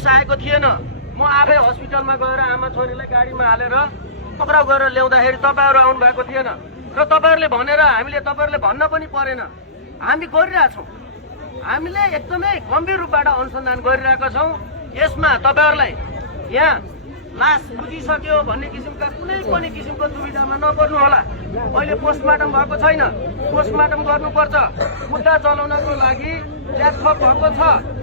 News आएको थिएन। म आफै हस्पिटलमा गएर आमा छोरीलाई गाडीमा हालेर पक्राउ गरेर ल्याउँदाखेरि तपाईँहरू आउनु भएको थिएन र तपाईँहरूले भनेर हामीले तपाईँहरूले भन्न पनि परेन। हामी गरिरहेछौँ, हामीले एकदमै गम्भीर रूपबाट अनुसन्धान गरिरहेका छौँ। यसमा तपाईँहरूलाई यहाँ लास बुझिसक्यो भन्ने किसिमका कुनै पनि किसिमको दुविधामा नपर्नु होला। अहिले पोस्टमार्टम भएको छैन, पोस्टमार्टम गर्नुपर्छ। मुद्दा चलाउनको लागि म्याथप भएको छ,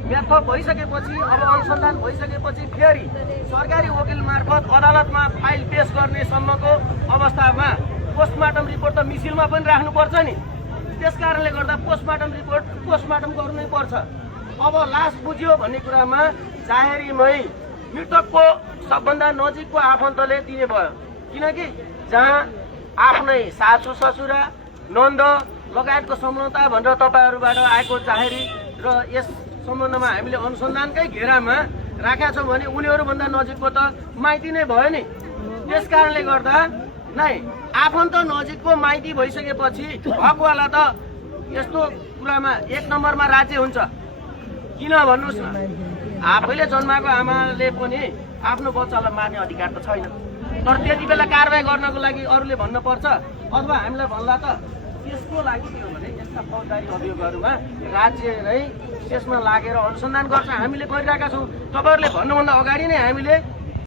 म्याथप भइसकेपछि अब अनुसन्धान भइसकेपछि फेरि सरकारी वकिल मार्फत अदालतमा फाइल पेश गर्ने सम्मको अवस्थामा पोस्टमार्टम रिपोर्ट त मिसिलमा पनि राख्नुपर्छ नि। त्यसकारणले गर्दा पोस्टमार्टम रिपोर्ट पोस्टमार्टम गर्नै पर्छ। अब लास बुझ्यो भन्ने कुरामा जाहेरीमै मृतकको सबभन्दा नजिकको आफन्तले दिने भयो, किनकि जहाँ आफ्नै सासू ससुरा नन्द लगायतको संलग्नता भनेर तपाईँहरूबाट आएको जाहेरी र यस सम्बन्धमा हामीले अनुसन्धानकै घेरामा राखेका छौँ भने उनीहरूभन्दा नजिकको त माइती नै भयो नि। त्यसकारणले गर्दा नै आफन्त नजिकको माइती भइसकेपछि हकवाला त यस्तो कुरामा एक नम्बरमा राज्य हुन्छ। किन भन्नुहोस् न, आफैले जन्माएको आमाले पनि आफ्नो बच्चालाई मार्ने अधिकार त छैन। तर त्यति बेला कारवाही गर्नको लागि अरूले भन्न पर्छ अथवा हामीलाई भन्ला त त्यसको लागि के हो भने यस्ता फौजदारी अभियोगहरूमा राज्य नै त्यसमा लागेर अनुसन्धान गर्छ। हामीले गरिरहेका छौँ। तपाईँहरूले भन्नुभन्दा अगाडि नै हामीले